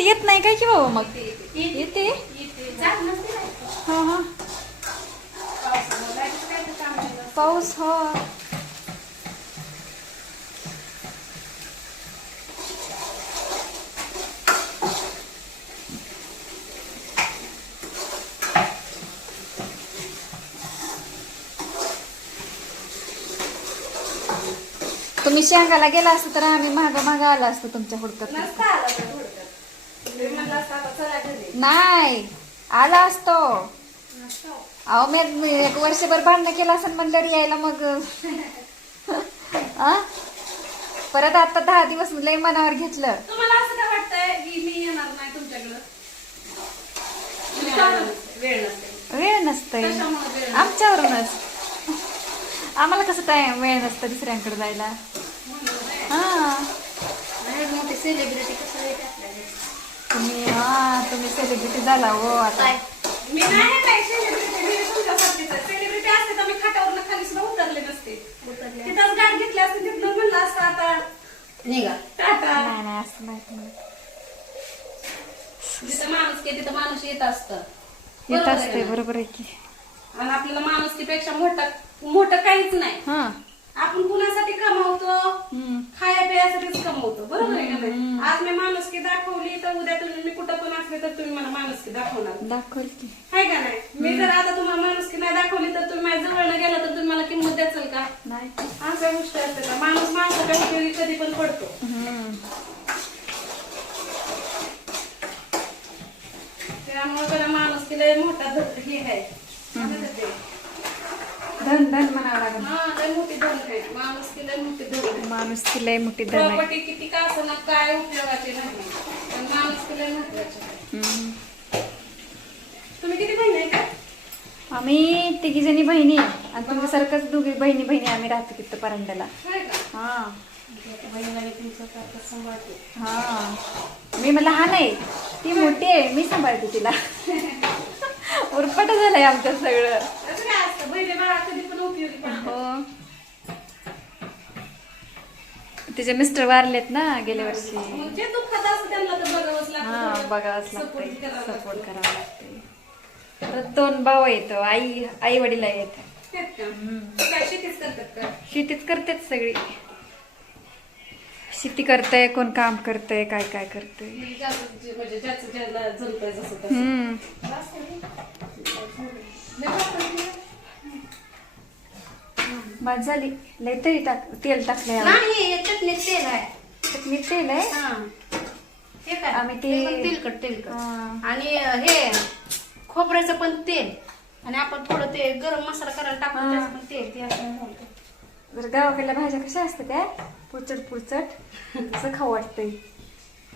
येत नाही काय की बाबा मग? येते. हा हा. पाऊस हो. तुम्ही शेंगाला गेला असतं तर आम्ही महाग महाग आला असतो तुमच्या हुडकत नसतं आलं तर थोडक्यात. तुम्ही म्हणलं असतं आता चला घरी. नाही आला असतो. अहो मी एक वर्षभर भांडणं केलं असं म्हणल्यावर यायला मग? परत आता दहा दिवस लय मनावर घेतलं. तुम्हाला असं काय वाटतंय की मी येणार नाही तुमच्याकडं? वेळ नसते, वेळ? आमच्यावरूनच. आम्हाला कसं टाइम वेळ नसतं दुसऱ्यांकडे जायला. हा. मोठी सेलिब्रिटी तुम्ही सेलिब्रिटी झाला हो आता? मी नाही काय सेलिब्रिटी मी तुमच्यासारखीच आहे. सेलिब्रिटी असते तर मी खाटावरनं खाली सुद्धा उतरले नसते. तिथंच गाठ घेतली असते तिथनं म्हणलं असतं आता निघा. टाटा. नाही नाही असं नाही. जिथं माणूस की तिथं माणूस येत असतं. येत बरोबर आहे असते ना? बरोबर आहे की. आणि आपल्याला माणुसकीपेक्षा मोठं मोठं काहीच नाही. हा. आपण कुणासाठी कमावतो? हम्म. खाया पियासाठीच कमवतो. बरोबर आहे का नाही आज मी माणुसकी दाखवली. तर उद्या तुम्ही मी कुठं पण असले तर तुम्ही मला माणुसकी दाखवणार. दाखवल की. आहे का नाही? मी जर आता तुम्हाला माणुसकी नाही दाखवली तर तुम्ही माझ्या जवळ गेला तर तुम्ही मला किंमत द्याल का? नाही. अशा गोष्टी असतात. माणूस माणसाच्या उपयोगी कधी पण पडतो. त्यामुळे त्याला माणूस लय मोठा हे आहे? धन धन म्हणावं लागेल. हा माणूस लय मोठी धन माणूस की लय मोठी धन प्रॉपर्टी किती का असं काय उपयोगाची नाही. तुम्ही किती बहिणी आहे का? आम्ही तिघी जणी बहिणी आणि तुमच्यासारखंच दोघी बहिणी बहिणी आम्ही राहतो तिथं परंड्याला. हा. मी हा. मला लहान आहे ती मोठी आहे मी सांभाळते तिला. उरपट झालंय आमचं सगळं. हो. तिचे मिस्टर वारलेत ना गेल्या वर्षी. बघावंच लागतं. सपोर्ट करावा लागतंय. परत दोन भाऊ आहेत आई आई वडील आहेत शेतीच करतेच सगळी. शेती करतय कोण काम करतय काय काय करतय. म्हणजे हम्म? बाद झाली. लय तरी टाक तेल टाकलंय चटणीत तेल आहे. चटणीत तेल आहे? आम्ही ते- ते तेलकट तेलकट. हा. आणि हे खोबऱ्याचं पण तेल. आणि आपण थोडं ते गरम मसाला करायला. टाकून त्याचं पण तेल ते असं. जर गावाकडल्या भाज्या कशा असतात त्या? पुचट पुचट. असं खाऊ वाटतंय.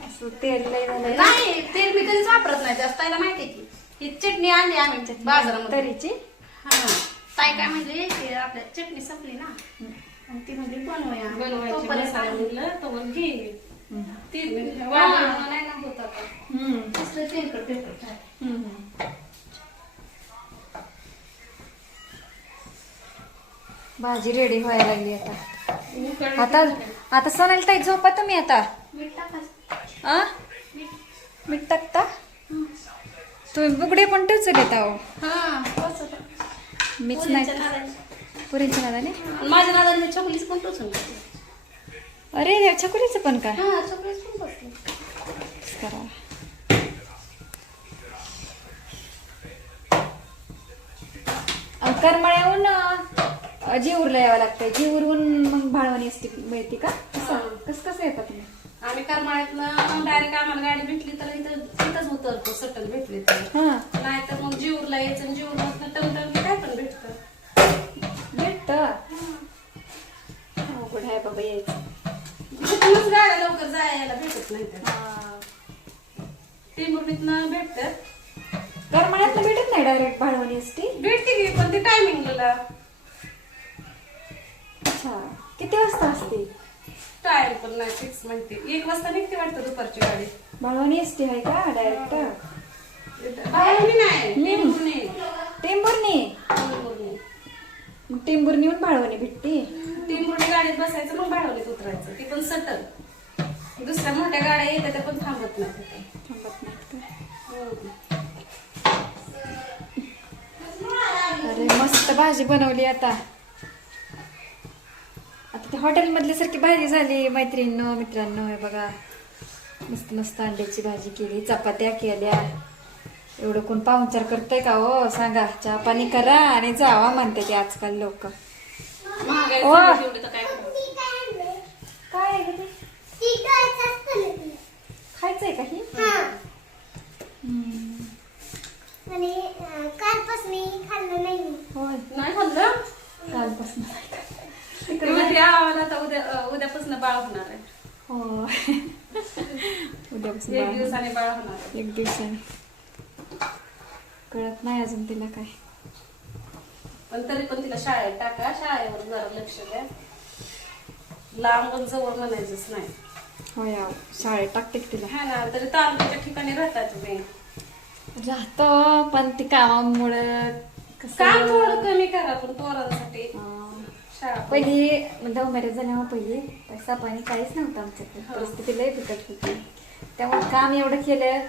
असं तेल लय झालंय नाही तेल मी कधीच वापरत नाही. जास्त ताईला माहिती आहे की ही चटणी आणली आम्ही बाजारामध्ये. तरीची? हा. ताई काय म्हणली की आपल्या चटणी संपली ना? आणि ती म्हणली बनवूया. तोपर्यंत आणली. ती वाढवणं नाही ना होत आता हम्म. दुसरं तेलकट तेलकट आहे. हम्म. भाजी रेडी व्हायला लागली आता. आता आता सोनाली ताई झोपा तुम्ही आता? मीठ टाकायचं. आ? मीठ टाकता? तुम्ही बुगडे पण टचलेत आहो हा, तसं तर. मीच नाही. पुरीच्या नादाने? माझ्या नादाने मी चॉकलेट पण टोचून. अरे छकुलीचं पण काय हा. करा. करमळ्याहून जीवरला यावं लागतंय. जीवरहून मग भाळवणी असते मिळते का? कसं कसं कसं येतात तुम्ही आम्ही करमाळ्यातनं डायरेक्ट आम्हाला गाडी भेटली तर इथं इथंच उतरतो सटल भेटली तर. हा. नाही तर मग जीवरला यायचं आणि जीवरला टमटम काय पण भेटतं. भेटत? अवघड आहे बाबा यायचं. तिथूनच गाड्या लवकर जायला भेटत नाही तर. हा. टिंबुर्णीतनं भेटतं करमळ्यात भेटत नाही डायरेक्ट भाळवणी असते भेटते की पण ते टायमिंगला अच्छा. किती वाजता असते? टाइम पण नाही फिक्स माहिती. एक वाजता निघते वाटतं दुपारची गाडी. भाळवणी असते आहे का डायरेक्ट बाहेरनी नाही टेंभुर्णी. टिंबुर्णी मग टेंभुर्णीहून भाळवणी भेटते? टिंबुर्णी गाडीत बसायचं मग भाडवलीत उतरायचं. ती पण सटल. दुसऱ्या मोठ्या गाड्या येतात त्या पण थांबत नाही. थांबत नाहीत का? हम्म. अरे मस्त भाजी बनवली आता. आता ते हॉटेलमधल्या सारखी भाजी झाली मैत्रिणींनो मित्रांनो हे बघा. मस्त मस्त अंड्याची भाजी केली चपात्या केल्या. एवढं कोण पाहुणचार करतंय का हो? सांगा चहा पाणी करा आणि जावा म्हणते ते आजकाल लोक महागाई ओ. झाली तेवढी तर काय करणार? काय आहे गं ते? खायचंय का ही हम्म. आणि अं, कालपासून खाल्लं नाही मी. होय नाही खाल्लं कालपासून ती म्हणते, आम्हाला आता उद्या अं, उद्यापासून बाळ होणार आहे हो उद्यापासून एक. दिवसाने बाळ होणार. एक दिवसाने. कळत नाही अजून तिला काय. पण तरी पण तिला शाळेत टाका. शाळेवर जरा लक्ष द्या. लांबून जवळ म्हणायचंच नाही. हो या शाळेत टाकते की तिला. हा ना तरी तालुक्याच्या ठिकाणी राहतात तुम्ही राहतो पण ती कामामुळं कसं काम थोडं कमी करा पण पोरांसाठी. पहिली लव्ह मॅरेज झाल्यामुळे पहिली पैसा पाणी काहीच नव्हतं आमच्याकडे. परिस्थिती लय बिकट होती. त्यामुळे काम एवढं केलं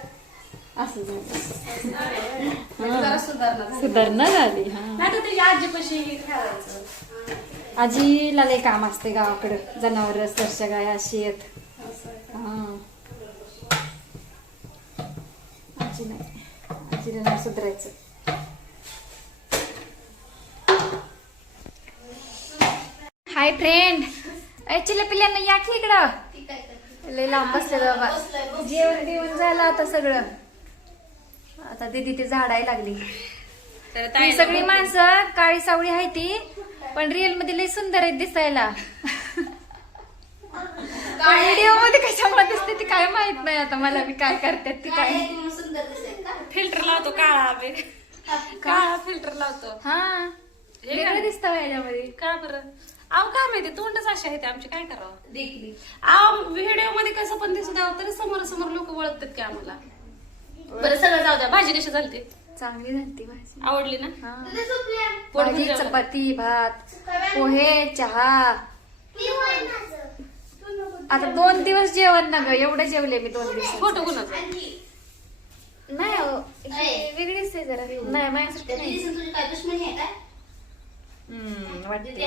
असं झालं. म्हणजे सुधारणा झाली. हा. आजीला लय काम असते गावाकडं. जनावर सरच्या गाया शेत. हा. आजी नाही. आजीला नाही सुधारायचं. हाय फ्रेंड ऍक्च्युली पिल्यांना या की इकडं? लय लांब बसलेलं बाबा. जेवण बिवण झालं आता सगळं. आता दीदी ती झाडायला लागली. तर ही सगळी माणसं काळी सावळी आहे ती पण रिअलमध्ये लय सुंदर आहेत दिसायला. व्हिडिओमध्ये कशामुळे दिसते ती काय माहीत नाही आता मला मी काय करतात ती काय. फिल्टर लावतो काळा काळा फिल्टर लावतो. हा. हे वेगळं? दिसतं याच्यामध्ये का बरं? अहो काय माहिती तोंडच असे आहेत आमचे काय करावं? अहो व्हिडिओमध्ये कसं पण दिसत आहोत तरी समोर समोर लोक ओळखतात की आम्हाला. बरं सगळं जाऊ द्या भाजी कशी झाली चांगली झाली भाजी. आवडली ना? हा. पोट भाजी भरून जेवलं. चपाती भात पोहे चहा. आता दोन दिवस जेवण ना ग एवढं जेवले मी दोन दिवस फोटो कोणाचा? नाही हो, ही वेगळीच आहे जरा. नाही माझ्यासाठी नाही. वाटते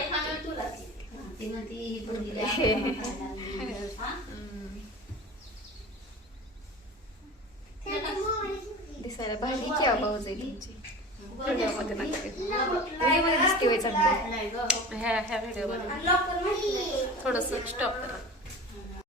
दिसायला भारी की आवाज आहे तुमची. व्हिडिओमध्ये व्हिडिओमध्ये दिसते होय चांगली. ह्या ह्या व्हिडिओमध्ये. थोडस स्टॉप करा.